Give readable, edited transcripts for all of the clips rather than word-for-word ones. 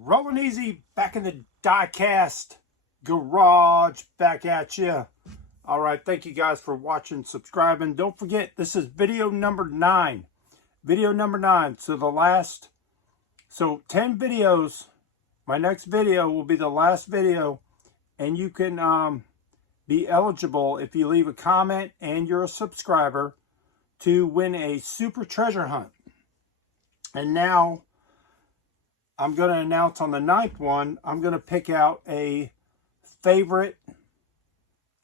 Rolling easy, back in the Diecast garage, back at you. All right, thank you guys for watching, subscribing. Don't forget, this is video number 9. Video number 9. So 10 videos. My next video will be the last video, and you can be eligible if you leave a comment and you're a subscriber to win a super treasure hunt. And now I'm going to announce on the 9th one, I'm going to pick out a favorite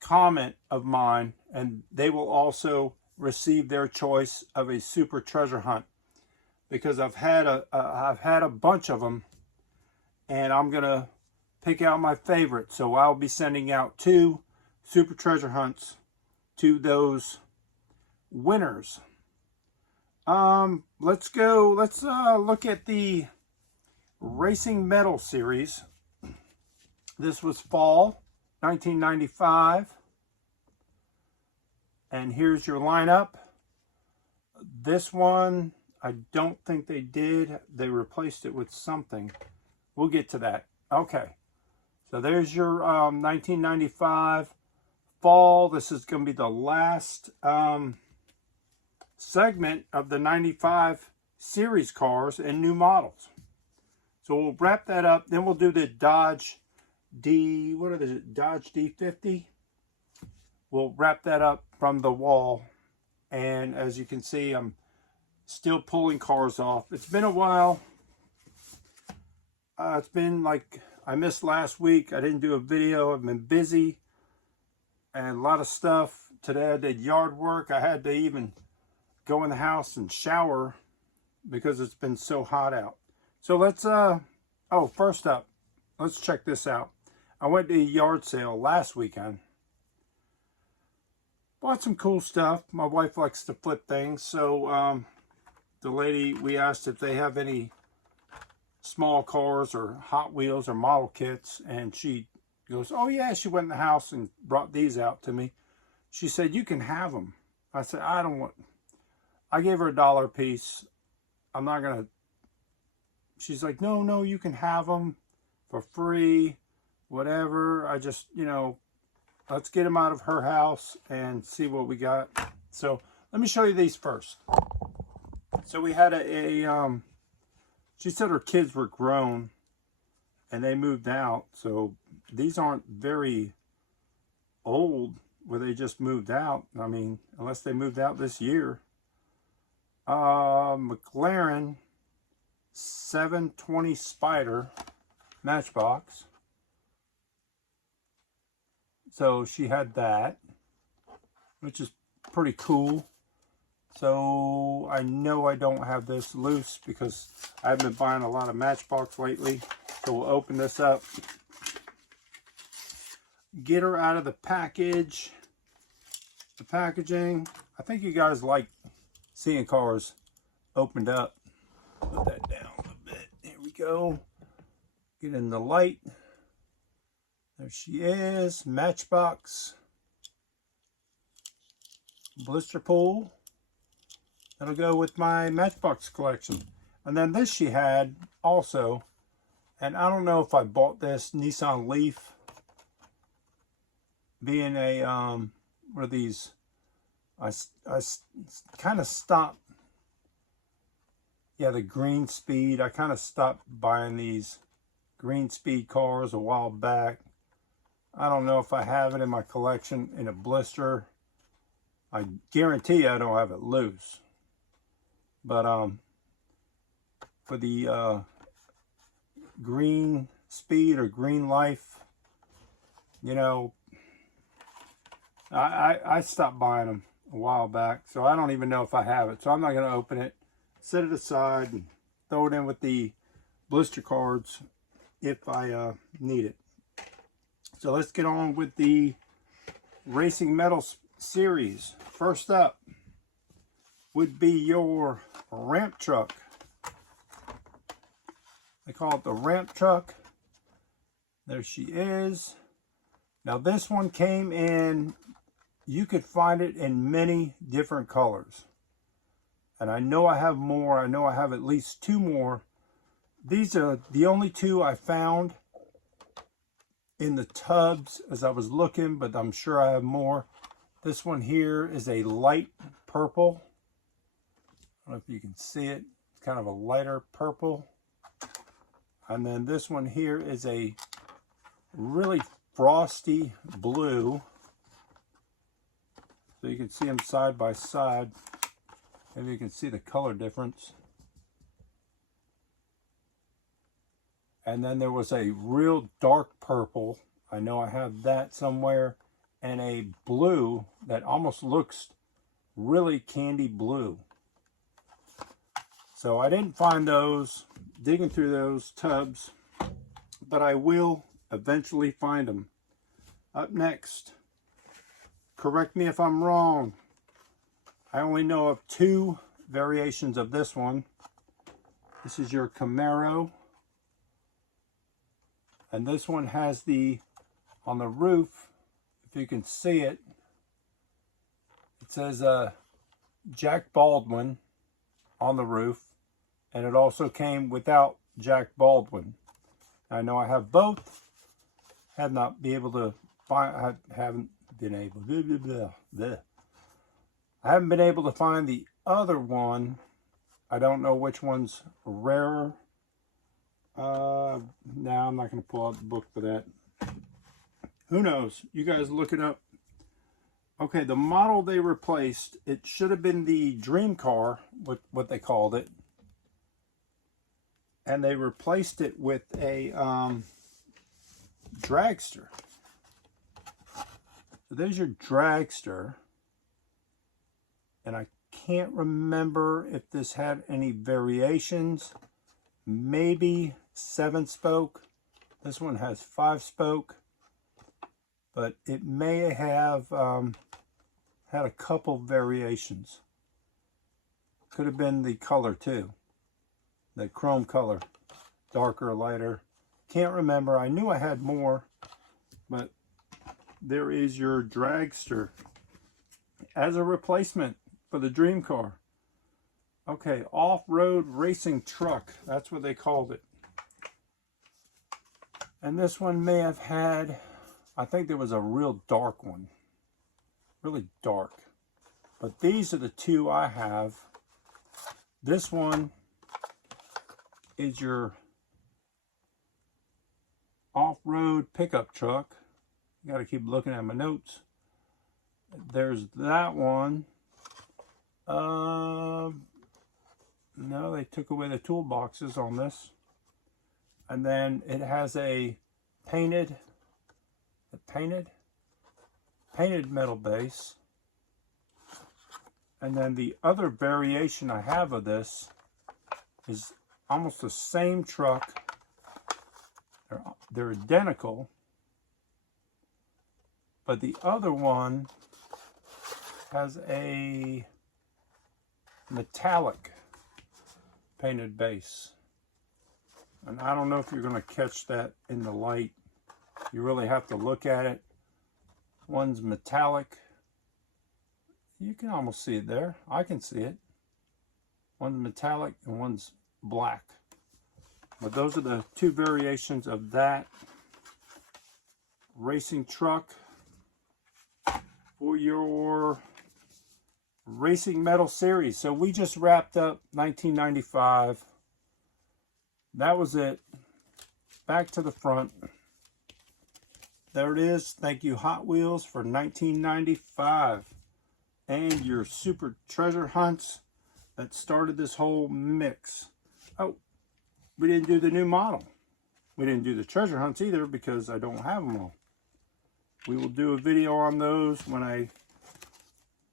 comment of mine, and they will also receive their choice of a super treasure hunt, because I've had a bunch of them, and I'm going to pick out my favorite. So I'll be sending out 2 super treasure hunts to those winners. Let's look at the Racing Metal series. This was fall 1995, and here's your lineup. This one, I don't think they did. They replaced it with something. We'll get to that. Okay, so there's your 1995 fall. This is going to be the last segment of the 95 series cars and new models. So we'll wrap that up. Then we'll do the Dodge D-50. We'll wrap that up from the wall. And as you can see, I'm still pulling cars off. It's been a while. It's been like, I missed last week. I didn't do a video. I've been busy and a lot of stuff. Today I did yard work. I had to even go in the house and shower because it's been so hot out. So let's, first up, let's check this out. I went to a yard sale last weekend. Bought some cool stuff. My wife likes to flip things. So the lady, we asked if they have any small cars or Hot Wheels or model kits. And she goes, oh yeah, she went in the house and brought these out to me. She said, you can have them. I said, I don't want, I gave her $1 a piece. I'm not going to. She's like, no, you can have them for free, whatever. I just, let's get them out of her house and see what we got. So let me show you these first. So we had she said her kids were grown and they moved out. So these aren't very old where they just moved out. I mean, unless they moved out this year. McLaren 720 Spider Matchbox. So she had that, which is pretty cool. So I know I don't have this loose because I've been buying a lot of Matchbox lately. So we'll open this up, get her out of the package, the packaging. I think you guys like seeing cars opened up. Put that down a bit. Here we go. Get in the light. There she is. Matchbox. Blister pool. That'll go with my Matchbox collection. And then this she had also. And I don't know if I bought this Nissan Leaf. Being a, what are these? I kind of stopped. Yeah, the Green Speed. I kind of stopped buying these Green Speed cars a while back. I don't know if I have it in my collection in a blister. I guarantee I don't have it loose. But for the Green Speed or Green Life, I stopped buying them a while back. So I don't even know if I have it. So I'm not going to open it. Set it aside and throw it in with the blister cards if I need it. So let's get on with the Racing Metal series. First up would be your ramp truck. They call it the ramp truck. There she is. Now this one came in, you could find it in many different colors. And I know I have more. I know I have at least 2 more these are the only two I found in the tubs as I was looking, but I'm sure I have more. This one here is a light purple. I don't know if you can see it. It's kind of a lighter purple. And then this one here is a really frosty blue. So you can see them side by side. Maybe you can see the color difference. And then there was a real dark purple. I know I have that somewhere. And a blue that almost looks really candy blue. So I didn't find those, digging through those tubs, but I will eventually find them. Up next, correct me if I'm wrong, I only know of two variations of this one. This is your Camaro. And this one has on the roof, if you can see it, it says Jack Baldwin on the roof. And it also came without Jack Baldwin. I know I have both. Have not been able to find, I haven't been able, I haven't been able to find the other one. I don't know which one's rarer. Now I'm not going to pull out the book for that. Who knows? You guys look it up. Okay, the model they replaced, it should have been the dream car, what they called it. And they replaced it with a dragster. So there's your dragster. And I can't remember if this had any variations. Maybe 7-spoke. This one has 5-spoke. But it may have had a couple variations. Could have been the color too. The chrome color. Darker, lighter. Can't remember. I knew I had more. But there is your dragster as a replacement for the dream car. Okay, off-road racing truck. That's what they called it. And this one may have had, I think there was a real dark one. Really dark. But these are the two I have. This one is your off-road pickup truck. Got to keep looking at my notes. There's that one. No, they took away the toolboxes on this. And then it has a painted metal base. And then the other variation I have of this is almost the same truck. They're identical. But the other one has a metallic painted base. And I don't know if you're going to catch that in the light. You really have to look at it. One's metallic. You can almost see it there. I can see it. One's metallic and one's black. But those are the two variations of that racing truck for your Racing Metal series. So we just wrapped up 1995. That was it. Back to the front. There it is. Thank you, Hot Wheels, for 1995. And your super treasure hunts that started this whole mix. Oh, we didn't do the new model. We didn't do the treasure hunts either because I don't have them all. We will do a video on those when I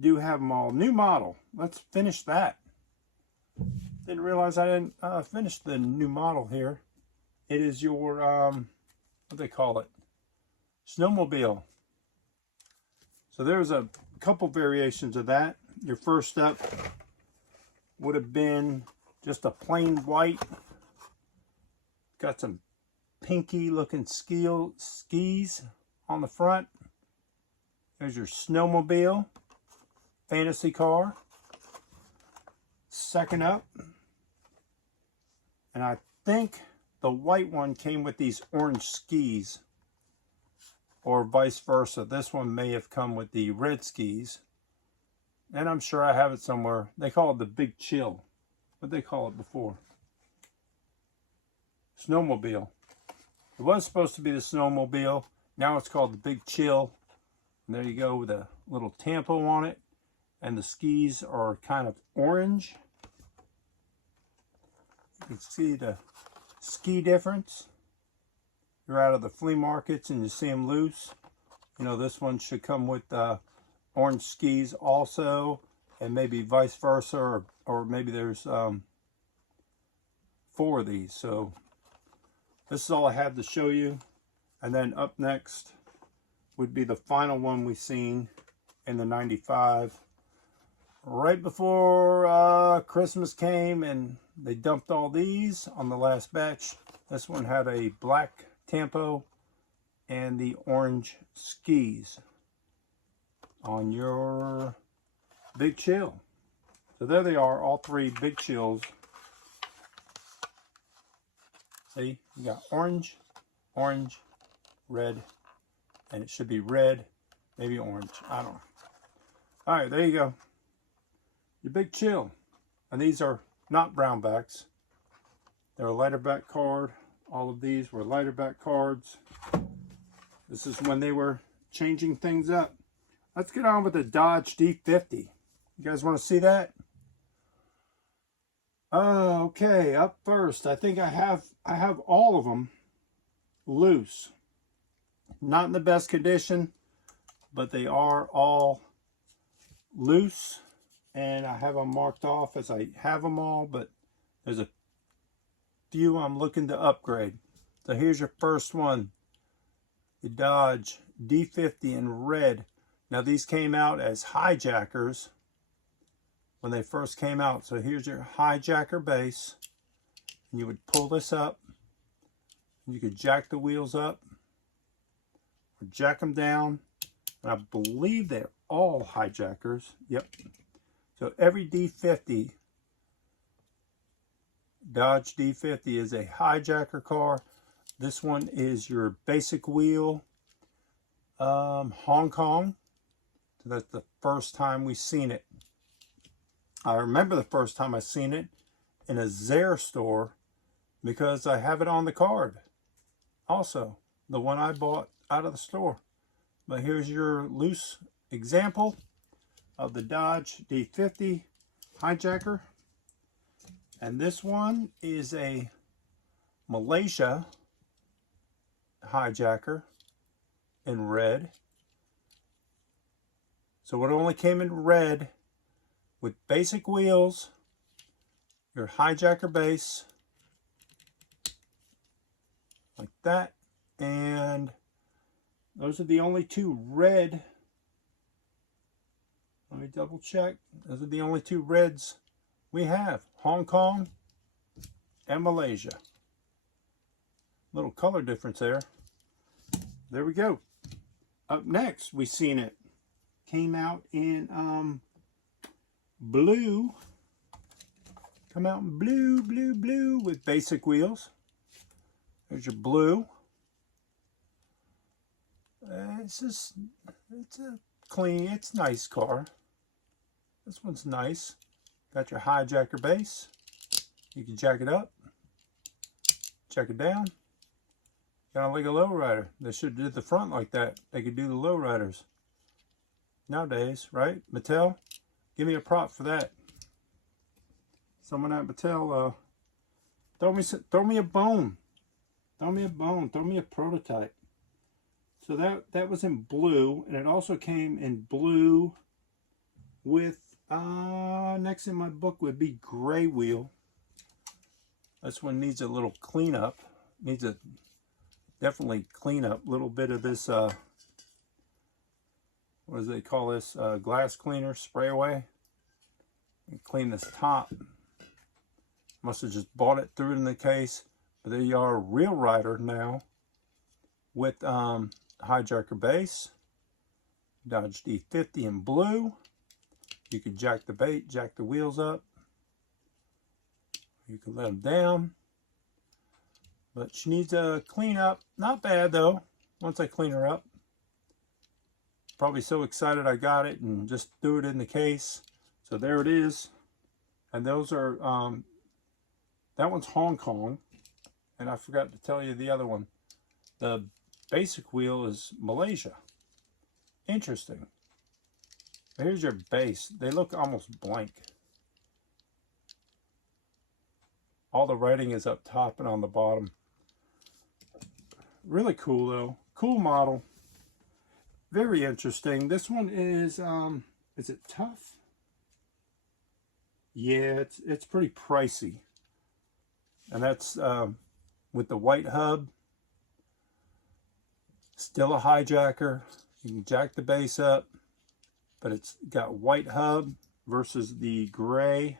do have them all. New model. Let's finish that. Didn't realize I didn't finish the new model here. It is your, what do they call it? Snowmobile. So there's a couple variations of that. Your first up would have been just a plain white. Got some pinky looking skis on the front. There's your snowmobile fantasy car. Second up, and I think the white one came with these orange skis, or vice versa. This one may have come with the red skis, and I'm sure I have it somewhere. They call it the Big Chill. What they call it before? Snowmobile. It was supposed to be the Snowmobile. Now it's called the Big Chill. And there you go with a little tampo on it. And the skis are kind of orange. You can see the ski difference. You're out of the flea markets and you see them loose. You know, this one should come with orange skis also, and maybe vice versa, or maybe there's 4 of these. So this is all I have to show you. And then up next would be the final one we've seen in the 95. Right before Christmas came and they dumped all these on the last batch. This one had a black tampo and the orange skis on your Big Chill. So there they are, all 3 Big Chills. See, you got orange, orange, red, and it should be red, maybe orange. I don't know. All right, there you go. Your Big Chill. And these are not brownbacks. They're a lighter back card. All of these were lighter back cards. This is when they were changing things up. Let's get on with the Dodge D-50. You guys want to see that? Okay, up first, I think I have all of them loose. Not in the best condition, but they are all loose. And I have them marked off as I have them all, but there's a few I'm looking to upgrade. So here's your first one, the Dodge D-50 in red. Now these came out as hijackers when they first came out. So here's your hijacker base. And you would pull this up. You could jack the wheels up or jack them down. And I believe they're all hijackers. Yep. So every D-50, Dodge D-50 is a hijacker car. This one is your basic wheel, Hong Kong. So that's the first time we've seen it. I remember the first time I seen it in a Zare store because I have it on the card. Also, the one I bought out of the store. But here's your loose example of the Dodge D-50 hijacker. And this one is a Malaysia hijacker in red. So it only came in red with basic wheels, your hijacker base, like that. And those are the only 2 red. Let me double check. Those are the only 2 reds we have. Hong Kong and Malaysia. Little color difference there. There we go. Up next, we seen it. Came out in blue. Come out in blue with basic wheels. There's your blue. It's a clean, it's nice car. This one's nice. Got your hijacker base. You can jack it up, jack it down. Kind of like a lowrider. They should do the front like that. They could do the lowriders nowadays, right? Mattel, give me a prop for that. Someone at Mattel, throw me a bone. Throw me a bone. Throw me a prototype. So that was in blue, and it also came in blue with next in my book would be gray wheel. This one needs a little cleanup. Needs a definitely clean up. A little bit of this what do they call this? Glass cleaner, spray away. And clean this top. Must have just bought it, threw it in the case. But there you are, a real rider now with hijacker base, Dodge D-50 in blue. You could jack the wheels up. You can let them down. But she needs a clean up. Not bad though, once I clean her up. Probably so excited I got it and just threw it in the case. So there it is. And those are, that one's Hong Kong. And I forgot to tell you the other one. The basic wheel is Malaysia. Interesting. Here's your base. They look almost blank. All the writing is up top and on the bottom. Really cool though. Cool model. Very interesting. This one is it tough? Yeah, it's pretty pricey. And that's with the white hub. Still a hijacker. You can jack the base up, but it's got white hub versus the gray.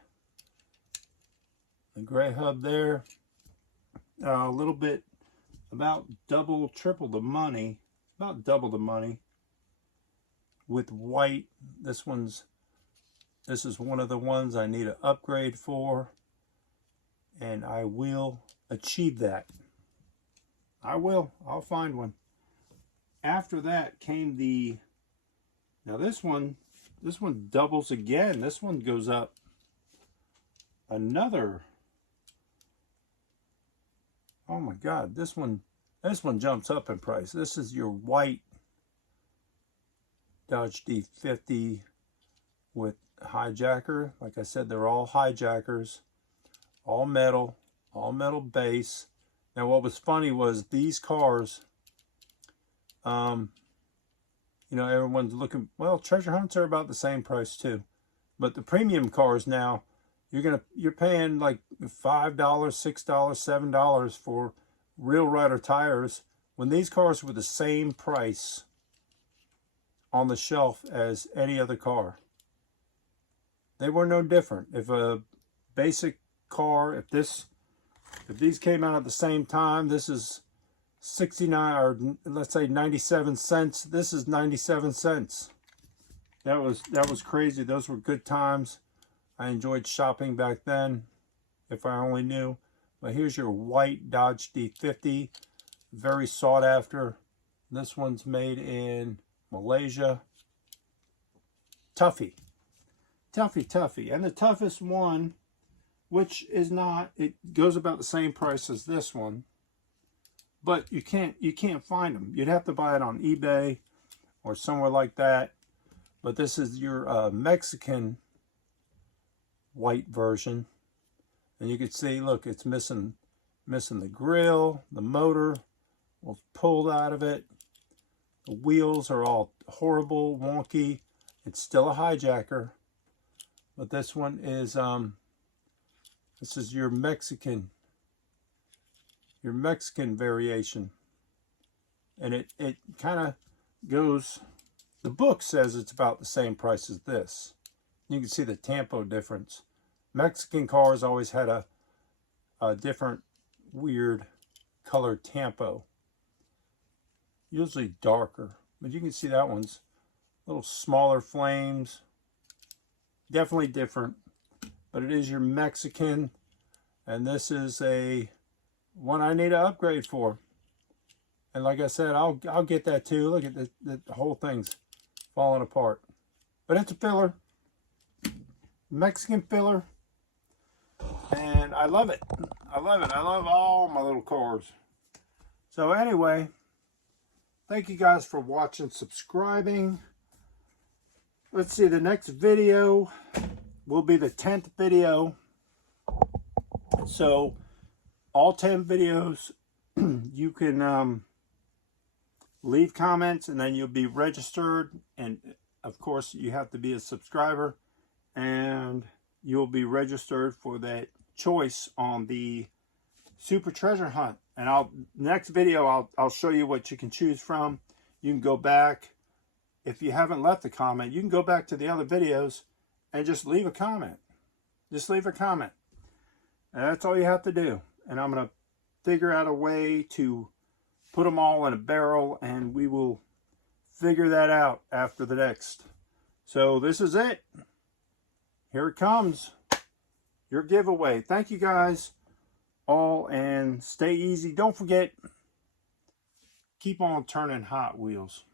The gray hub there. A little bit, about double, triple the money. About double the money. With white, this is one of the ones I need an upgrade for, and I will achieve that. I'll find one. After that came the, now this one doubles again. This one goes up another, oh my God, this one jumps up in price. This is your white Dodge D-50 with hijacker. Like I said, they're all hijackers, all metal base. Now what was funny was these cars, you know, everyone's looking, well, treasure hunts are about the same price too, but the premium cars now, you're paying like $5, $6, $7 for real rider tires, when these cars were the same price on the shelf as any other car. They were no different. If a basic car, if these came out at the same time, this is 69, or let's say 97 cents. This is 97 cents. That was crazy. Those were good times. I enjoyed shopping back then, if I only knew. But here's your white Dodge D-50, very sought after. This one's made in Malaysia. Tuffy. And the toughest one, which is not, it goes about the same price as this one, but you can't find them. You'd have to buy it on eBay or somewhere like that. But this is your Mexican white version. And you can see, look, it's missing the grill, the motor was pulled out of it. The wheels are all horrible, wonky. It's still a hijacker. But this one is this is your Mexican variation. And it kind of goes, the book says it's about the same price as this. You can see the tempo difference. Mexican cars always had a different weird color tempo. Usually darker. But you can see that one's a little smaller flames. Definitely different. But it is your Mexican. And this is a one I need to upgrade for. And like I said, I'll get that too. Look at the whole thing's falling apart. But it's a filler. Mexican filler. And I love it. I love all my little cars. So anyway, thank you guys for watching, subscribing. Let's see, the next video will be the 10th video. So all 10 videos, you can leave comments and then you'll be registered. And of course, you have to be a subscriber. And you'll be registered for that choice on the Super Treasure Hunt. And next video I'll show you what you can choose from. You can go back, if you haven't left a comment, you can go back to the other videos and just leave a comment. Just leave a comment. And that's all you have to do. And I'm going to figure out a way to put them all in a barrel, and we will figure that out after the next. So this is it. Here it comes. Your giveaway. Thank you guys all and stay easy. Don't forget, keep on turning Hot Wheels.